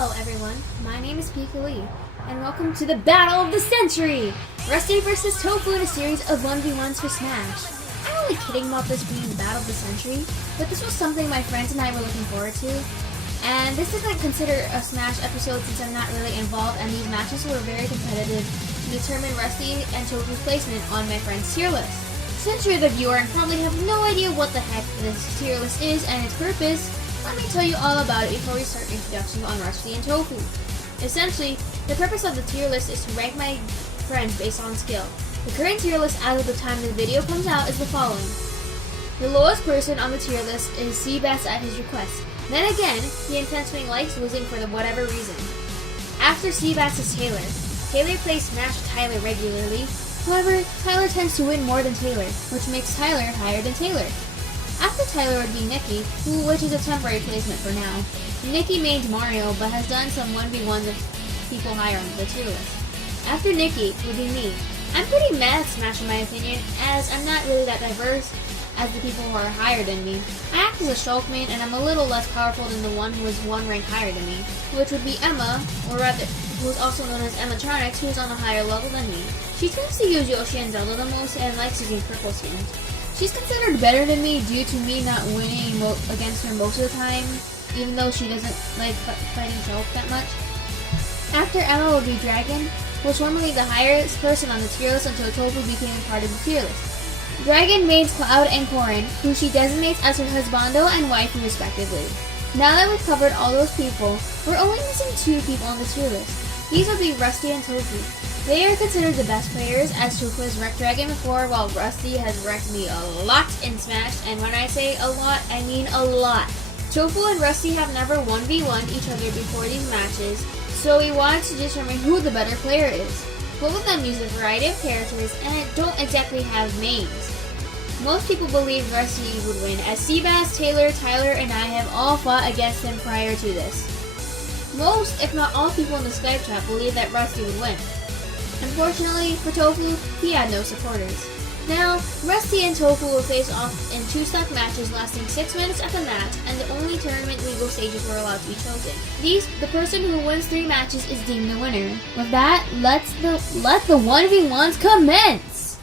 Hello everyone, my name is Pika Lee, and welcome to the Battle of the Century! Rusty vs. Tofu in a series of 1v1s for Smash. I'm only kidding about this being the Battle of the Century, but this was something my friends and I were looking forward to. And this isn't considered a Smash episode since I'm not really involved, and these matches were very competitive to determine Rusty and Tofu's placement on my friend's tier list. Since you're the viewer and probably have no idea what the heck this tier list is and its purpose, let me tell you all about it before we start introductions on Rusty and Tofu. Essentially, the purpose of the tier list is to rank my friends based on skill. The current tier list as of the time the video comes out is the following. The lowest person on the tier list is Seabass at his request. Then again, he intentionally likes losing for whatever reason. After Seabass is Taylor. Taylor plays Smash with Tyler regularly. However, Tyler tends to win more than Taylor, which makes Tyler higher than Taylor. After Tyler would be Nikki, which is a temporary placement for now. Nikki mains Mario, but has done some 1v1s of people higher on the tier list. After Nikki would be me. I'm pretty mad at Smash in my opinion, as I'm not really that diverse as the people who are higher than me. I act as a Shulk main, and I'm a little less powerful than the one who is one rank higher than me, which would be Emma, or rather, who is also known as Emmatronics, who is on a higher level than me. She tends to use Yoshi and Zelda the most, and likes using purple skins. She's considered better than me due to me not winning against her most of the time, even though she doesn't like fighting Shulk that much. After Emma would be Dragon, who was formerly the highest person on the tier list until Tofu became a part of the tier list. Dragon mains Cloud and Corrin, who she designates as her husbando and waifu respectively. Now that we've covered all those people, we're only missing two people on the tier list. These would be Rusty and Tofu. They are considered the best players, as Tofu has wrecked Dragon before, while Rusty has wrecked me a lot in Smash, and when I say a lot, I mean a lot. Tofu and Rusty have never 1v1'd each other before these matches, so we wanted to determine who the better player is. Both of them use a variety of characters, and don't exactly have mains. Most people believe Rusty would win, as Seabass, Taylor, Tyler, and I have all fought against him prior to this. Most, if not all people in the Skype chat believe that Rusty would win. Unfortunately for Tofu, he had no supporters. Now, Rusty and Tofu will face off in 2 stock matches lasting 6 minutes at the match, and the only tournament legal stages were allowed to be chosen. The person who wins 3 matches is deemed the winner. With that, let the 1v1s commence!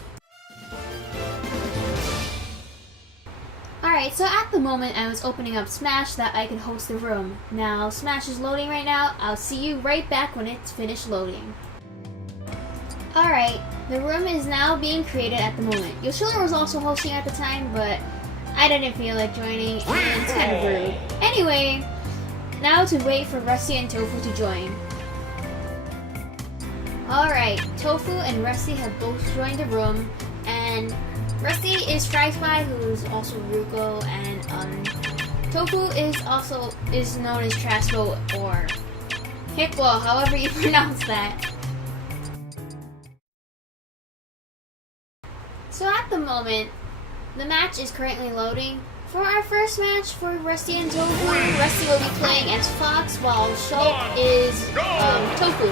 Alright, so at the moment I was opening up Smash so that I could host the room. Now, Smash is loading right now. I'll see you right back when it's finished loading. Alright, the room is now being created at the moment. Yoshiller was also hosting at the time, but I didn't feel like joining, and it's kind of rude. Anyway, now to wait for Rusty and Tofu to join. Alright, Tofu and Rusty have both joined the room, and Rusty is FrySpy, who's also Ruko, and Tofu is known as Trasco or Hikwo, however you pronounce that. So at the moment, the match is currently loading. For our first match for Rusty and Tofu, Rusty will be playing as Fox while Shulk is Tofu.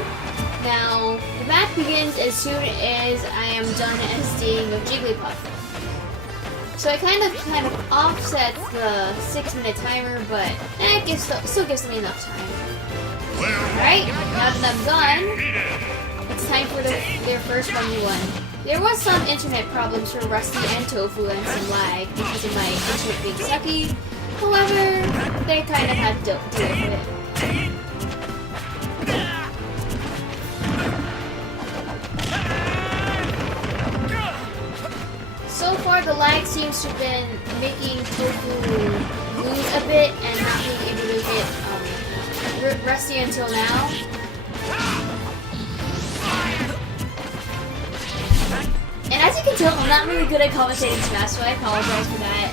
Now, the match begins as soon as I am done SDing with Jigglypuff. So I kind of offset the 6-minute timer, but it still gives me enough time. Alright, now that I'm done, it's time for their first 1v1. There was some internet problems for Rusty and Tofu and some lag because of my internet being sucky. However, they kind of had to deal with it. So far, the lag seems to have been making Tofu lose a bit and not being able to get Rusty until now. And as you can tell, I'm not really good at commentating Smash, so I apologize for that.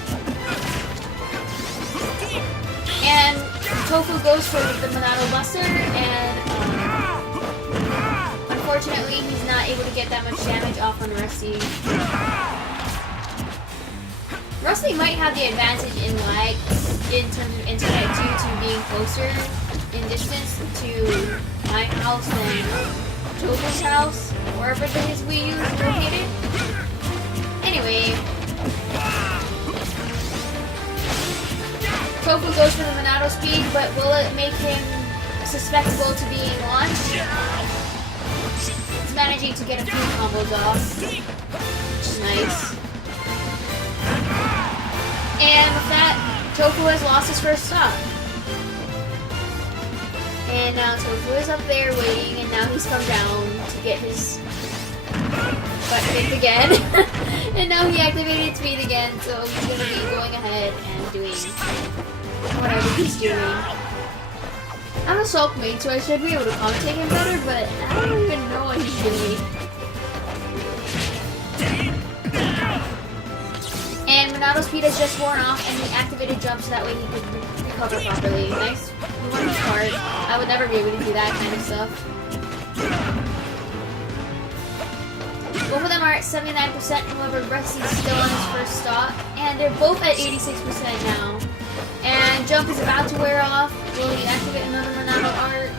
And Tofu goes for the Monado Buster, and unfortunately, he's not able to get that much damage off on Rusty. Rusty might have the advantage in lag in terms of internet due to being closer in distance to my house than Tofu's house, wherever his Wii U is located. Anyway, Tofu goes for the Monado speed, but will it make him susceptible to being launched. He's managing to get a few combos off. Nice. And with that, Tofu has lost his first stock. And now Tofu is up there waiting, and now he's come down to get his butt kicked again. And now he activated speed again, so he's going to be going ahead and doing whatever he's doing. I'm a Sulk main, so I should be able to commentate him better, but I don't even know what he's doing. And Renado's speed has just worn off, and he activated jump so that way he could recover properly. Nice one part. I would never be able to do that kind of stuff. Both of them are at 79%, however, Rusty's still on his first stock, and they're both at 86% now. And jump is about to wear off. Will he activate another Renado art?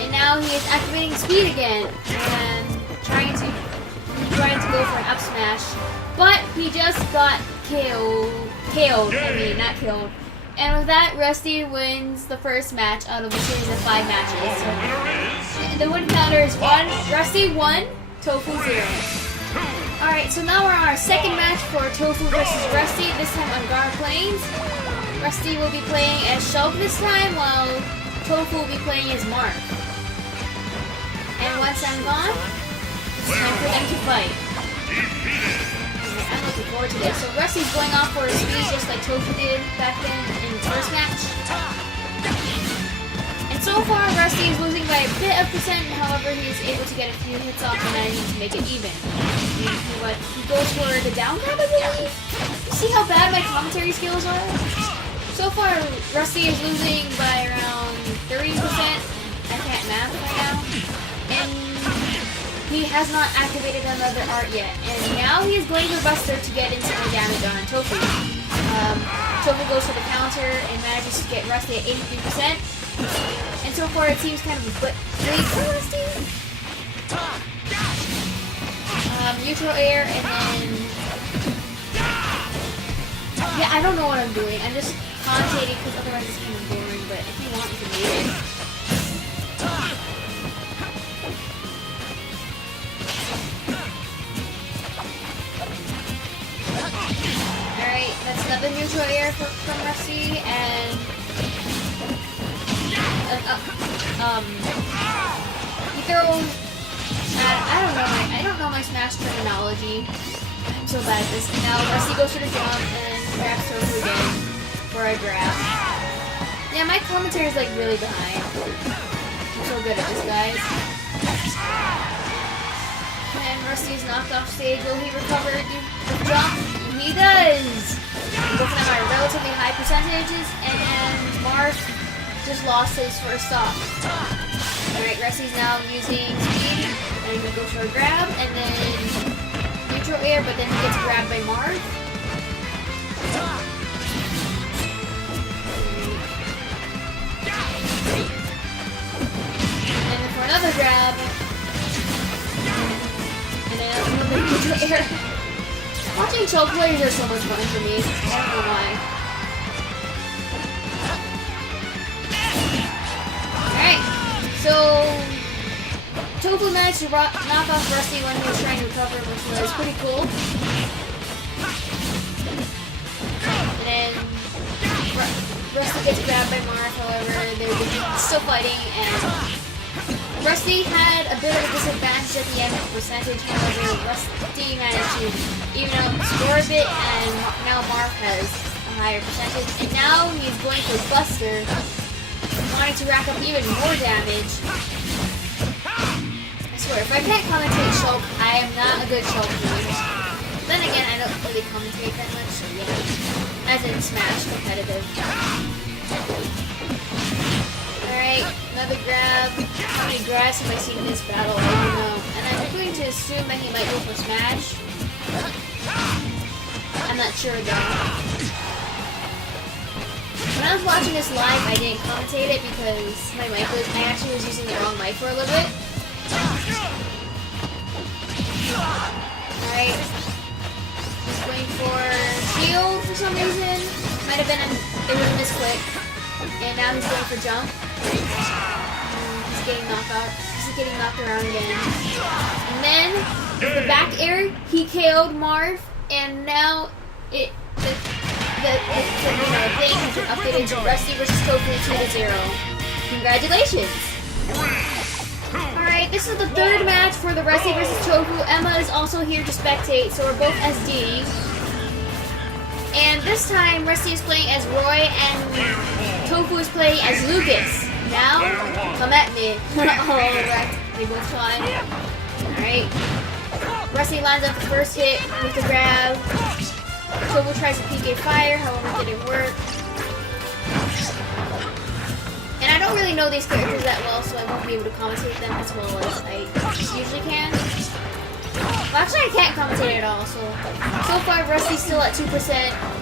And now he is activating speed again, and trying to go for an up smash, but he just got killed. Not killed. And with that, Rusty wins the first match out of a series of 5 matches. So the win counter is 1, Rusty 1, Tofu 0. Alright, so now we're on our second match for Tofu versus Rusty, this time on Gar Plains. Rusty will be playing as Shulk this time, while Tofu will be playing as Mark. And once I'm gone, it's time for them to fight. I'm looking forward to this. So Rusty's going off for his speed just like Tofu did back then in his first match. And so far, Rusty is losing by a bit of percent, however, he is able to get a few hits off and managing to make it even. But he goes for the down grab, I believe? You see how bad my commentary skills are? So far, Rusty is losing by around 30%. I can't math right now. And he has not activated another art yet. And now he is going for Buster to get instant damage on Tofu. Tofu goes for the counter and manages to get Rusty at 83%. And so far it seems kind of a great for Rusty. Neutral air and then... Yeah, I don't know what I'm doing. I'm just commentating because otherwise it's kind of boring, but if you want, you can read it. Alright, that's another neutral air from Rusty, and he throws. I don't know my Smash terminology. I'm so bad at this. Now Rusty goes for the jump and grabs Tofu again for a grab. Yeah, my commentary is like really behind. I'm so good at this, guys. And Rusty's knocked off stage. Will he recover the jump? He does! Both of them are relatively high percentages, and Mark just lost his first stock. Alright, Rusty's now using speed, and he goes for a grab, and then neutral air, but then he gets grabbed by Mark. And then for another grab, and then another neutral air. Watching Shulk players are so much fun for me. I don't know why. Alright, so Tofu managed to knock off Rusty when he was trying to recover, which was pretty cool. And then Rusty gets grabbed by Mark, however, they're still fighting, and Rusty had a bit of a disadvantage at the end of percentage, however, Rusty managed to even out the score a bit, and now Mark has a higher percentage. And now he's going for Buster, wanting to rack up even more damage. I swear, if I can't commentate Shulk, I am not a good Shulk player. Then again, I don't really commentate that much, so yeah. As in Smash competitive. Alright, another grab. How many grabs have I seen in this battle? I don't know. And I'm going to assume that he might go for Smash. I'm not sure though. When I was watching this live, I didn't commentate it because my mic was, I actually was using the wrong mic for a little bit. Alright. Just going for shield for some reason. Might have been it was a misclick. now he's going for jump. He's getting knocked out. He's getting knocked around again. And then with the back air, he KO'd Marv, and now the thing has been updated to Rusty vs. Tofu 2-0. Congratulations! Alright, this is the third match for the Rusty vs. Tofu. Emma is also here to spectate, so we're both SD. And this time, Rusty is playing as Roy and Tofu is playing as Lucas. Now, come at me. Alright, they both fly. Alright. Rusty lines up the first hit with the grab. Tofu tries to PK fire, however it didn't work. And I don't really know these characters that well, so I won't be able to commentate them as well as I usually can. Well, actually I can't commentate at all, so far Rusty's still at 2%,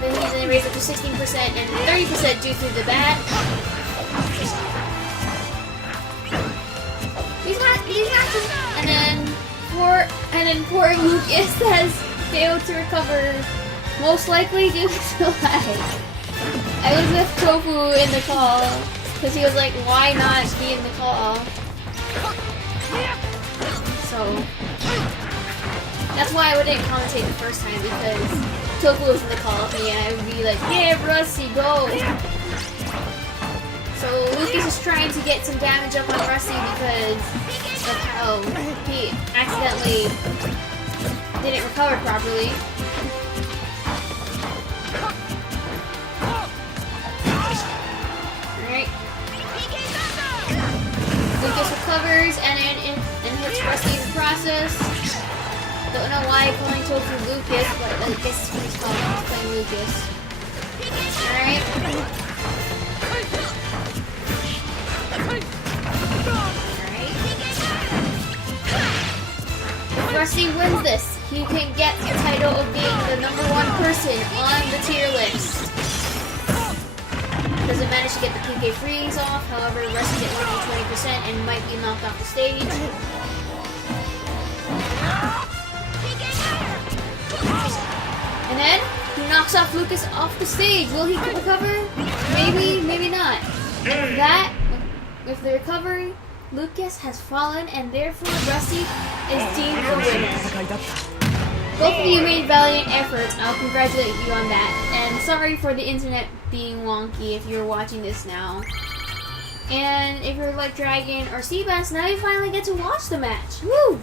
then he's going to raise up to 16% and 30% due to the bat. These matches, and then poor Lucas has failed to recover, most likely due to lag. I was with Tofu in the call, because he was like, why not be in the call? So that's why I wouldn't commentate the first time, because Tofu was in the call with me and I would be like, yeah, Rusty, go! So Lucas is trying to get some damage up on Rusty because of how he accidentally didn't recover properly. Alright. Lucas recovers and hits Rusty in the process. Don't know why I'm calling Tofu Lucas, but I guess that's what he's calling. He's playing Lucas. Alright. If Rusty wins this, he can get the title of being the #1 person on the tier list. Doesn't manage to get the PK freeze off, however, Rusty's at 120% and might be knocked off the stage. And then, he knocks off Lucas off the stage. Will he recover? Maybe, maybe not. And with the recovery, Lucas has fallen, and therefore Rusty is deemed the winner. Both of you made valiant efforts. I'll congratulate you on that. And sorry for the internet being wonky if you're watching this now. And if you're like Dragon or Seabass, now you finally get to watch the match. Woo!